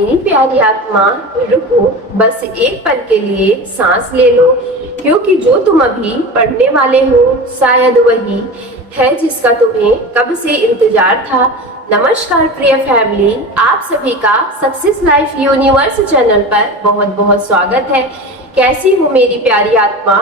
मेरी प्यारी आत्मा, रुको, बस एक पल के लिए सांस ले लो, क्योंकि जो तुम अभी पढ़ने वाले हो शायद वही है जिसका तुम्हें कब से इंतजार था। नमस्कार प्रिय फैमिली, आप सभी का सक्सेस लाइफ यूनिवर्स चैनल पर बहुत बहुत स्वागत है। कैसी हो मेरी प्यारी आत्मा?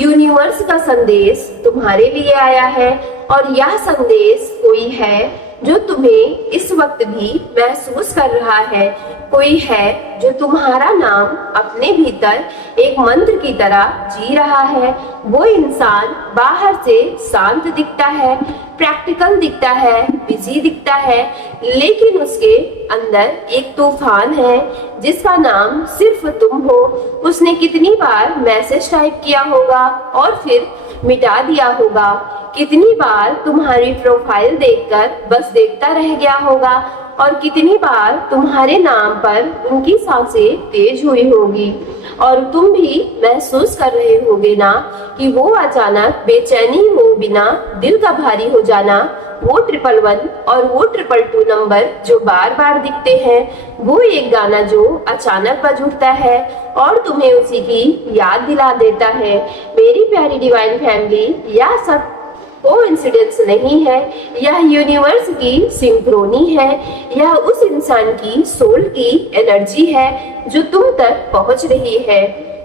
यूनिवर्स का संदेश तुम्हारे लिए आया है और यह संदेश कोई है जो तुम्हें इस वक्त भी महसूस कर रहा है। कोई है जो तुम्हारा नाम अपने भीतर एक मंत्र की तरह जी रहा है। वो इंसान बाहर से शांत दिखता है, प्रैक्टिकल दिखता है, बिजी दिखता है, लेकिन उसके अंदर एक तूफान है जिसका नाम सिर्फ तुम हो। उसने कितनी बार मैसेज टाइप किया होगा और फिर मिटा दिया होगा। कितनी बार तुम्हारी प्रोफाइल देखकर बस देखता रह गया होगा और कितनी बार तुम्हारे नाम पर उनकी सांसें तेज हुई होगी और तुम भी महसूस कर रहे होगे ना कि वो अचानक बेचैनी हो बिना दिल का भारी हो जाना, वो 111 और वो 222 नंबर जो बार बार दिखते हैं, वो एक गाना जो अचानक बज उठता है और तुम्हें उसी की याद दिला देता है। मेरी प्यारी डिवाइन फैमिली, यह सब कोइंसिडेंस नहीं है, यह यूनिवर्स की सिंक्रोनी है। यह उस इंसान की सोल की एनर्जी है जो तुम तक पहुंच रही है,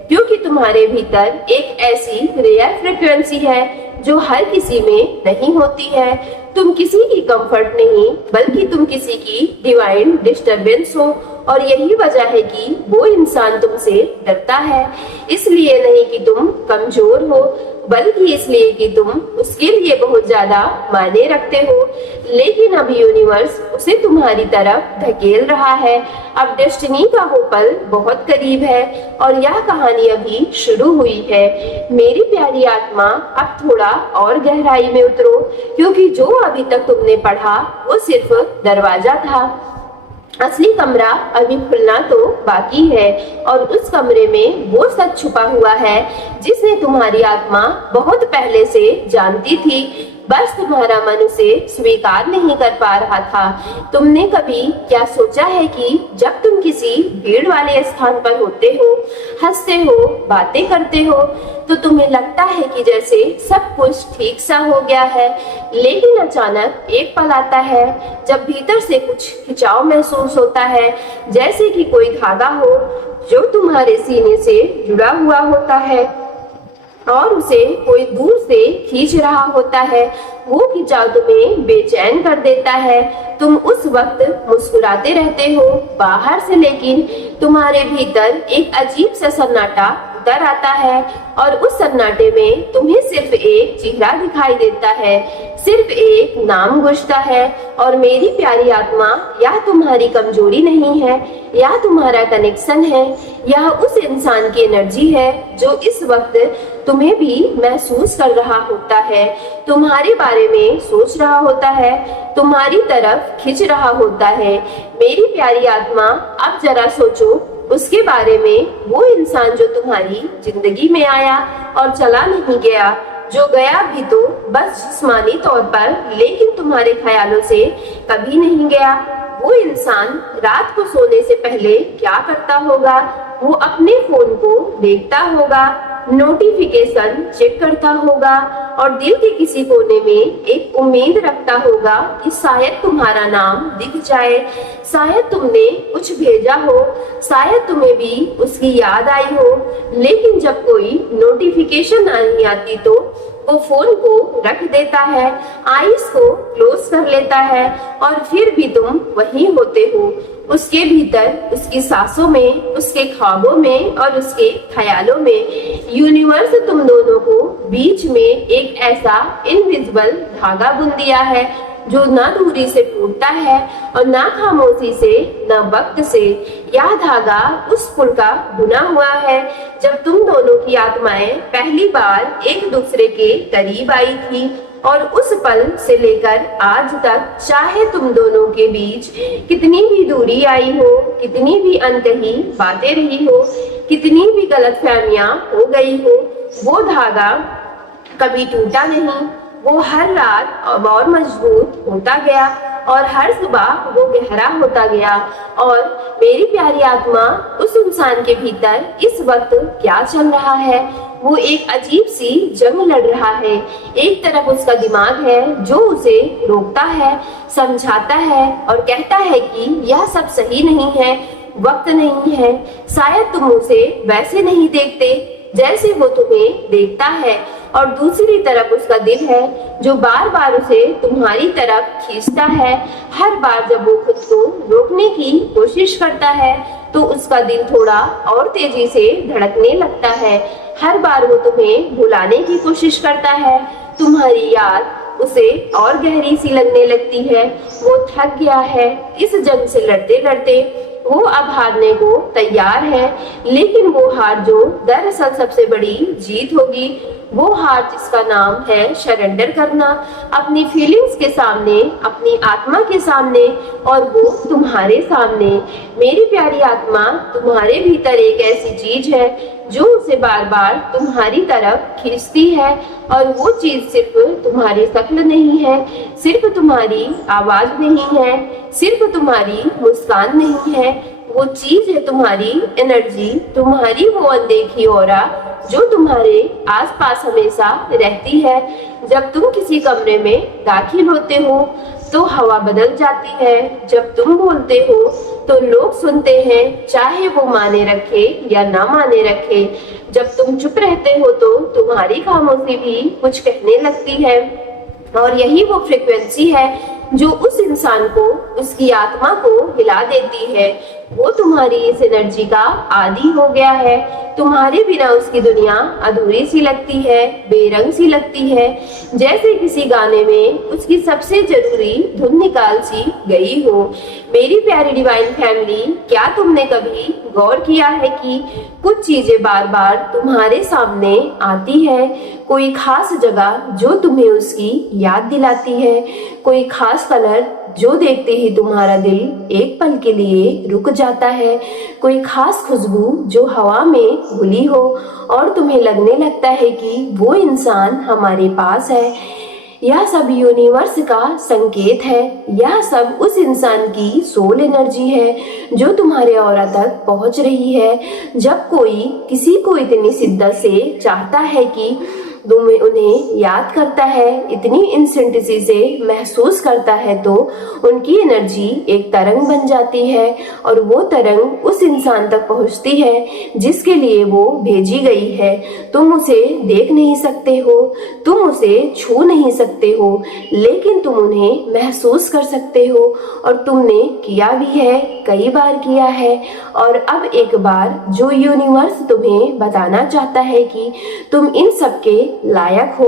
क्योंकि तुम्हारे भीतर एक ऐसी रेयर फ्रिक्वेंसी है जो हर किसी में नहीं होती है। तुम किसी की कंफर्ट नहीं, बल्कि तुम किसी की डिवाइन डिस्टरबेंस हो और यही वजह है कि वो इंसान तुमसे डरता है। इसलिए नहीं कि तुम कमजोर हो, बल्कि इसलिए कि तुम उसके लिए बहुत ज्यादा मायने रखते हो। लेकिन अब यूनिवर्स उसे तुम्हारी तरफ धकेल रहा है। अब डेस्टिनी का वो पल बहुत करीब है और यह कहानी अभी शुरू हुई है। मेरी प्यारी आत्मा, अब थोड़ा और गहराई में उतरो, क्योंकि जो अभी तक तुमने पढ़ा वो सिर्फ दरवाजा था। असली कमरा अभी खुलना तो बाकी है और उस कमरे में वो सच छुपा हुआ है जिसे तुम्हारी आत्मा बहुत पहले से जानती थी, बस तुम्हारा मन उसे स्वीकार नहीं कर पा रहा था। तुमने कभी क्या सोचा है कि जब तुम किसी भीड़ वाले स्थान पर होते हो, हंसते हो, बातें करते हो, तो तुम्हें लगता है कि जैसे सब कुछ ठीक सा हो गया है, लेकिन अचानक एक पल आता है जब भीतर से कुछ खिंचाव महसूस होता है, जैसे कि कोई धागा हो जो तुम्हारे सीने से जुड़ा हुआ होता है और उसे कोई दूर से खींच रहा होता है। वो खिंचाव तुम्हें बेचैन कर देता है। तुम उस वक्त मुस्कुराते रहते हो बाहर से, लेकिन तुम्हारे भीतर एक अजीब सा सन्नाटा उतर आता है और उस सन्नाटे में तुम्हें सिर्फ एक चेहरा दिखाई देता है, सिर्फ एक नाम गूंजता है। और मेरी प्यारी आत्मा, यह तुम्हारी कमजोरी नहीं है, यह तुम्हारा कनेक्शन है। यह उस इंसान की एनर्जी है जो इस वक्त तुम्हें भी महसूस कर रहा होता है, तुम्हारे बारे में सोच रहा होता है, तुम्हारी तरफ खिंच रहा होता है। मेरी प्यारी आत्मा, अब जरा सोचो उसके बारे में, वो इंसान जो तुम्हारी जिंदगी में आया और चला नहीं गया, जो गया भी तो बस जिस्मानी तौर पर, लेकिन तुम्हारे ख्यालों से कभी नहीं गया। वो इंसान रात को सोने से पहले क्या करता होगा? वो अपने फोन को देखता होगा, नोटिफिकेशन चेक करता होगा और दिल के किसी कोने में एक उम्मीद रखता होगा कि शायद तुम्हारा नाम दिख जाए, शायद तुमने कुछ भेजा हो, शायद तुम्हें भी उसकी याद आई हो। लेकिन जब कोई नोटिफिकेशन नहीं आती तो वो फोन को रख देता है, आईज को क्लोज कर लेता है और फिर भी तुम वही होते हो, उसके भीतर, उसकी सांसों में, उसके ख्वाबों में और उसके ख्यालों में। यूनिवर्स तुम दोनों को बीच में एक ऐसा इनविजिबल धागा बुन दिया है जो ना दूरी से टूटता है और ना खामोशी से, ना वक्त से। यह धागा उस पुल का बुना हुआ है जब तुम दोनों की आत्माएं पहली बार एक दूसरे के करीब आई थी, और उस पल से लेकर आज तक, चाहे तुम दोनों के बीच कितनी भी दूरी आई हो, कितनी भी अनकही बातें रही हो, कितनी भी गलतफहमियां हो गई हो, वो धागा कभी टूटा नहीं। वो हर रात और मजबूत होता गया और हर सुबह वो गहरा होता गया। और मेरी प्यारी आत्मा, उस इंसान के भीतर इस वक्त क्या चल रहा है? वो एक अजीब सी जंग लड़ रहा है। एक तरफ उसका दिमाग है जो उसे रोकता है, समझाता है और कहता है कि यह सब सही नहीं है, वक्त नहीं है, शायद तुम उसे वैसे नहीं देखते जैसे वो तुम्हें देखता है। और दूसरी तरफ उसका दिल है जो बार बार उसे तुम्हारी तरफ खींचता है। हर बार जब वो खुद को रोकने की कोशिश करता है तो उसका दिल थोड़ा और तेजी से धड़कने लगता है। हर बार वो तुम्हें भुलाने की कोशिश करता है। तुम्हारी याद उसे और गहरी सी लगने लगती है। वो थक गया है इस जंग से लड़ते लड़ते। वो अब हारने को तैयार है, लेकिन वो हार जो दरअसल सबसे बड़ी जीत होगी, वो हार जिसका नाम है सरेंडर करना, अपनी फीलिंग्स के सामने, अपनी आत्मा के सामने, और वो तुम्हारे सामने। मेरी प्यारी आत्मा, तुम्हारे भीतर एक ऐसी चीज है जो उसे बार बार तुम्हारी तरफ खींचती है। और वो चीज सिर्फ तुम्हारी शक्ल नहीं है, सिर्फ तुम्हारी आवाज नहीं है, सिर्फ तुम्हारी मुस्कान नहीं है। वो चीज है तुम्हारी एनर्जी, तुम्हारी वो अनदेखी ऑरा जो तुम्हारे आसपास हमेशा रहती है। जब तुम किसी कमरे में दाखिल होते हो तो हवा बदल जाती है। जब तुम बोलते हो तो लोग सुनते हैं, चाहे वो माने रखे या ना माने रखे। जब तुम चुप रहते हो तो तुम्हारी खामोशी भी कुछ कहने लगती है। और यही वो फ्रीक्वेंसी है जो उस इंसान को, उसकी आत्मा को हिला देती है। वो तुम्हारी इस एनर्जी का आदी हो गया है। तुम्हारे बिना उसकी दुनिया अधूरी सी लगती है, बेरंग सी लगती है, जैसे किसी गाने में उसकी सबसे जरूरी धुन निकाल सी गई हो। मेरी प्यारी डिवाइन फैमिली, क्या तुमने कभी गौर किया है कि कुछ चीजें बार बार तुम्हारे सामने आती है? कोई खास जगह जो तुम्हें उसकी याद दिलाती है, कोई खास कलर जो देखते ही तुम्हारा दिल एक पल के लिए रुक जाता है, कोई खास खुशबू जो हवा में घुली हो और तुम्हें लगने लगता है कि वो इंसान हमारे पास है। यह सब यूनिवर्स का संकेत है। यह सब उस इंसान की सोल एनर्जी है जो तुम्हारे ऑरा तक पहुंच रही है। जब कोई किसी को इतनी शिद्दत से चाहता है कि तुम्हें उन्हें याद करता है, इतनी इंटेंसिटी से महसूस करता है, तो उनकी एनर्जी एक तरंग बन जाती है और वो तरंग उस इंसान तक पहुंचती है जिसके लिए वो भेजी गई है। तुम उसे देख नहीं सकते हो, तुम उसे छू नहीं सकते हो, लेकिन तुम उन्हें महसूस कर सकते हो और तुमने किया भी है, कई बार किया है। और अब एक बार जो यूनिवर्स तुम्हें बताना चाहता है कि तुम इन सब के लायक हो,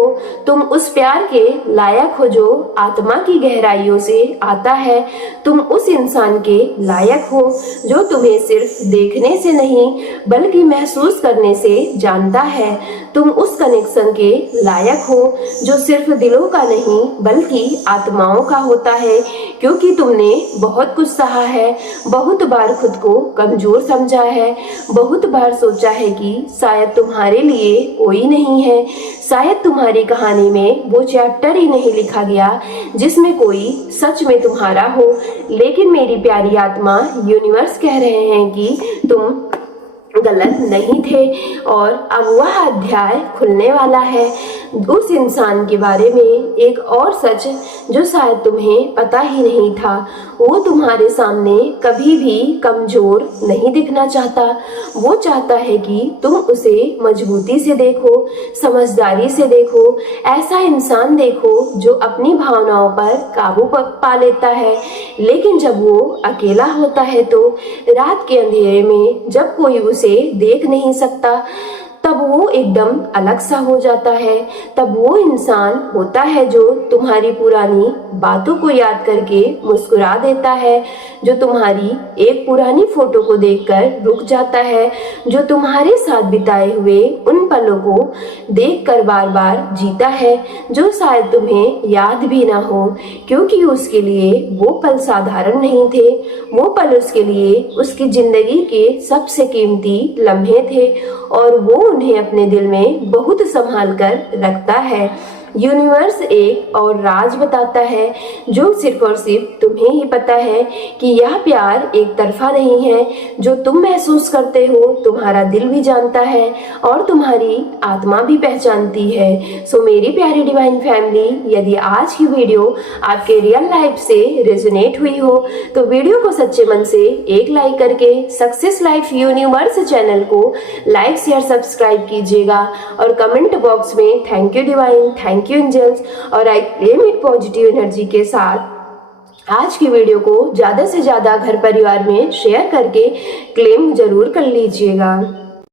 तुम उस प्यार के लायक हो जो आत्मा की गहराइयों से आता है। तुम उस इंसान के लायक हो जो तुम्हें सिर्फ देखने से नहीं बल्कि महसूस करने से जानता है। तुम उस कनेक्शन के लायक हो जो सिर्फ दिलों का नहीं बल्कि आत्माओं का होता है, क्योंकि तुमने बहुत कुछ सहा है, बहुत बार खुद को कमजोर समझा है, बहुत बार सोचा है कि शायद तुम्हारे लिए कोई नहीं है, शायद तुम्हारी कहानी में वो चैप्टर ही नहीं लिखा गया जिसमें कोई सच में तुम्हारा हो। लेकिन मेरी प्यारी आत्मा, यूनिवर्स कह रहे हैं कि तुम गलत नहीं थे और अब वह अध्याय खुलने वाला है उस इंसान के बारे में, एक और सच जो शायद तुम्हें पता ही नहीं था। वो तुम्हारे सामने कभी भी कमजोर नहीं दिखना चाहता। वो चाहता है कि तुम उसे मजबूती से देखो, समझदारी से देखो, ऐसा इंसान देखो जो अपनी भावनाओं पर काबू पा लेता है। लेकिन जब वो अकेला होता है तो रात के अंधेरे में जब कोई उसे देख नहीं सकता, तब वो एकदम अलग सा हो जाता है। तब वो इंसान होता है जो तुम्हारी पुरानी बातों को याद करके मुस्कुरा देता है, जो तुम्हारी एक पुरानी फोटो को देखकर रुक जाता है, जो तुम्हारे साथ बिताए हुए उन पलों को देखकर बार बार जीता है, जो शायद तुम्हें याद भी ना हो, क्योंकि उसके लिए वो पल साधारण नहीं थे। वो पल उसके लिए उसकी जिंदगी के सबसे कीमती लम्हे थे और वो उन्हें अपने दिल में बहुत संभाल कर रखता है। यूनिवर्स एक और राज बताता है जो सिर्फ और सिर्फ तुम्हें ही पता है कि यह प्यार एक तरफा नहीं है। जो तुम महसूस करते हो तुम्हारा दिल भी जानता है और तुम्हारी आत्मा भी पहचानती है। सो मेरी प्यारी डिवाइन फैमिली, यदि आज की वीडियो आपके रियल लाइफ से रेजोनेट हुई हो तो वीडियो को सच्चे मन से एक लाइक करके सक्सेस लाइफ यूनिवर्स चैनल को लाइक शेयर सब्सक्राइब कीजिएगा और कमेंट बॉक्स में thank you divine, thank you angels और I claim it positive energy के साथ आज की वीडियो को ज्यादा से ज्यादा घर परिवार में शेयर करके क्लेम जरूर कर लीजिएगा।